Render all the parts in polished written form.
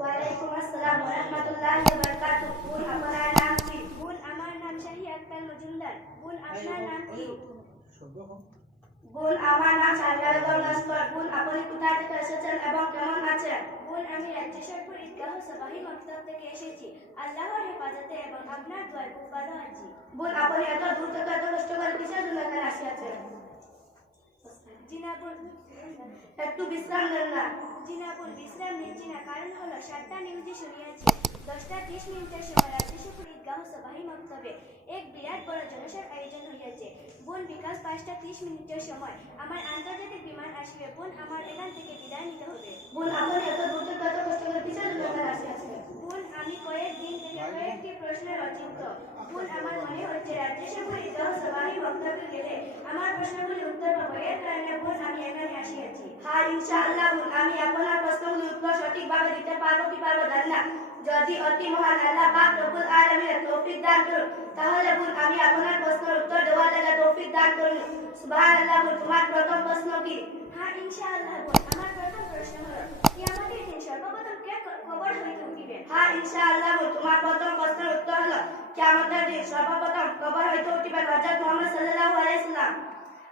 ওয়ালাইকুম আসসালাম ওয়া রাহমাতুল্লাহি ওয়া বারাকাতুহু। বোন আপনার নাম কি? বোন আমার নাম শাহী আক্তার মজুমদার। বোন আপনার নাম কি? বোন আমার নাম সাদিয়া বেগম লস্কর। বোন আপনি কোথা থেকে এসেছেন এবং কেমন আছেন? বোন আমি রাজ্য সরকার ঈদগাহ সবাহি মক্তব থেকে এসেছি। আল্লাহর হেফাজতে এবং আপনার দোয়ায় খুব ভালো আছি। বোন আপনি এত দূর থেকে এত কষ্ট করে কিসের জন্য এখানে আসিয়াছেন? জিনা বোন একটু বিশ্রাম নেন না। জিনা বোন বিশ্রাম নিচ্ছি না, কারণ হলো 7টা নিউজে শুনিয়েছি 10টা 30 মিনিটের সময় রাজ্য সরকার ঈদগাহ সবাহি মক্তবে এক বিরাট বড় জলসার আয়োজন হইয়াছে। বোন বিকাল 5টা 30 মিনিটের সময় আমার আন্তর্জাতিক বিমান আসবে। বোন আমার এখান থেকে বিদায় নিতে হবে। বোন আপনি এত দূর থেকে এত কষ্ট করে কিসের জন্য এখানে আসিয়াছেন? বোন আমি কয়েকদিন থেকে কয়েকটি প্রশ্নের অচিন্ত। বোন আমার মনে হচ্ছে রাজ্য সরকার ঈদগাহ সবাহি মক্তবে গেলে আমার প্রশ্নগুলি উত্তর পাবো, এর কারণে বোন আমি এখানে আসিয়াছি। হ্যাঁ ইনশাআল্লাহ বোন, আমি আপনার প্রশ্নগুলির উত্তর সঠিকভাবে দিতে পারবো কি পারবো জানি না। যদি অতি মহান আল্লাহ পাক রব্বুল আলামিনের তৌফিক দান করুন, তাহলে বোন আমি আপনার প্রশ্নের উত্তর দেওয়ার লাগা তৌফিক দান করুন। সুবহানাল্লাহ। বোন তোমার প্রথম প্রশ্ন কি? হ্যাঁ ইনশাআল্লাহ বোন, আমার প্রথম প্রশ্ন হলো কিয়ামতের দিন সর্বপ্রথম কে কবর হইতে উঠিবেন? হ্যাঁ ইনশাআল্লাহ বোন, তোমার প্রথম প্রশ্নের উত্তর হলো কিয়ামতের দিন সর্বপ্রথম কবর হইতে উঠিবেন হযরত মুহাম্মদ সাল্লাল্লাহু আলাইহি সাল্লাম।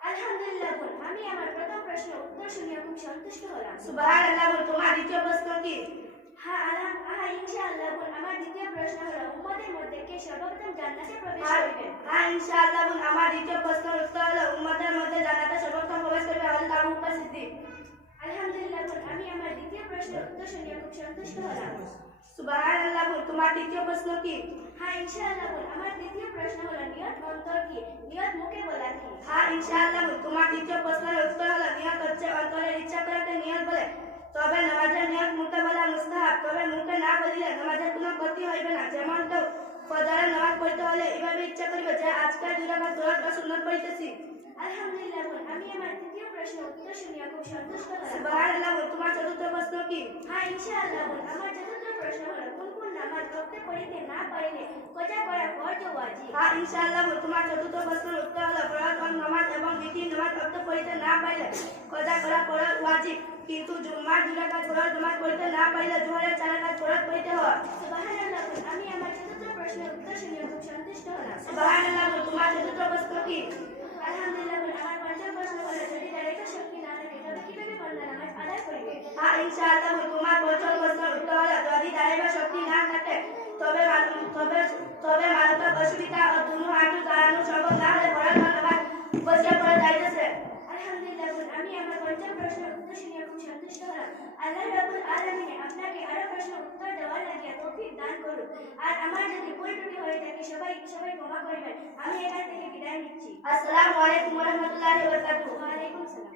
আলহামদুলিল্লাহ বোন, আমি আমার প্রথম প্রশ্নের উত্তর শুনিয়া খুব সন্তুষ্ট হলাম। সুবহানাল্লাহ বোন, তোমার দ্বিতীয় প্রশ্ন কি? হ্যাঁ ইনশাআল্লাহ বোন, আমার দ্বিতীয় প্রশ্ন হলো উম্মতের মধ্যে কে সর্বপ্রথম জান্নাতে প্রবেশ করিবেন? হ্যাঁ ইনশাআল্লাহ বোন, আমার দ্বিতীয় প্রশ্নের উত্তর হলো উম্মতের মধ্যে জান্নাতে সর্বপ্রথম প্রবেশ করবে হযরত আবু বকর সিদ্দিক। আলহামদুলিল্লাহ বোন, আমি আমার দ্বিতীয় প্রশ্নের উত্তর শুনিয়া খুব সন্তুষ্ট হলাম। সুবহানাল্লাহ বোন, তোমার তৃতীয় প্রশ্ন কি? হ্যাঁ ইনশাআল্লাহ বোন, আমার তৃতীয় প্রশ্ন হলো নিয়ত অন্তর কি? নিয়ত মুখে বলা কি? হ্যাঁ ইনশাআল্লাহ বোন, তোমার তৃতীয় প্রশ্নের উত্তর হলো নিয়ত হচ্ছে অন্তরের ইচ্ছা করাকে নিয়ত বলে। তবে নামাজের নিয়ত মুখে বলা মুস্তাহাব, তবে মুখে না বলিলে নামাজের কোনো ক্ষতি হইবে না। যেমন কেউ ফজরের নামাজ পড়তে হলে এভাবে ইচ্ছা করিবে যে আজকে 2 রাকাত ফরজ বা সুন্নাত পড়িতেছি। আলহামদুলিল্লাহ বোন, আমি আমার তৃতীয় প্রশ্নের উত্তর শুনিয়া খুব সন্তুষ্ট হলাম। সুবহানাল্লাহ বোন, তোমার চতুর্থ প্রশ্ন কি? হ্যাঁ ইনশাআল্লাহ বোন, আমার চতুর্থ প্রশ্ন হলো কোন কোন নামাজ রক্তে পড়িতে না পারিলে কজা করা ফরজ ও ওয়াজিব? হ্যাঁ ইনশাআল্লাহ বোন, তোমার চতুর্থ প্রশ্নের উত্তর হলো ফরজ নামাজ এবং দ্বিতীয় নামাজ রক্তে পড়িতে না পারিলে কজা করা ফরজ ওয়াজিব, কিন্তু জুম্মার 2 রাকাত ফরজ নামাজ পড়িতে না পারিলে জোহরের 4 রাকাত ফরজ পড়িতে হয়। সুবহানাল্লাহ বোন, আমি আমার চতুর্থ প্রশ্নের উত্তর শুনিয়া খুব সন্তুষ্ট হলাম। সুবহানাল্লাহ বোন, তোমার চতুর্থ প্রশ্ন কি? আলহামদুলিল্লাহ বোন, আমার পঞ্চম প্রশ্ন হলো যদি দাঁড়াইতে শক্তি না থাকে তবে কিভাবে বান্দা নামাজ আদায় করিবে? হ্যাঁ ইনশাআল্লাহ বোন, তোমার পঞ্চম প্রশ্নের উত্তর হলো যদি দাঁড়াইবার শক্তি না থাকে তবে তবে মারাত্মক অসুবিধা ও দুনো হাঁটু দাঁড়ানো সম্ভব না হলে ফরজ নামাজ বসে পড়ে যাইতেছে। আলহামদুলিল্লাহ বোন, আমি আমার পঞ্চম প্রশ্নের উত্তর শুনিয়া খুব সন্তুষ্ট হলাম। আল্লাহ রাব্বুল আলামিন আপনাকে আরো প্রশ্নের উত্তর দেওয়ার লাগিয়া তৌফিক দান করুন। আর আমার যদি ভুল ত্রুটি হয়ে থাকে সবাই ক্ষমা করিবেন। আমি এখান থেকে বিদায় নিচ্ছি। আসসালামু আলাইকুম ওয়া রাহমাতুল্লাহি ওয়া বারাকাতুহু। ওয়া আলাইকুম সালাম।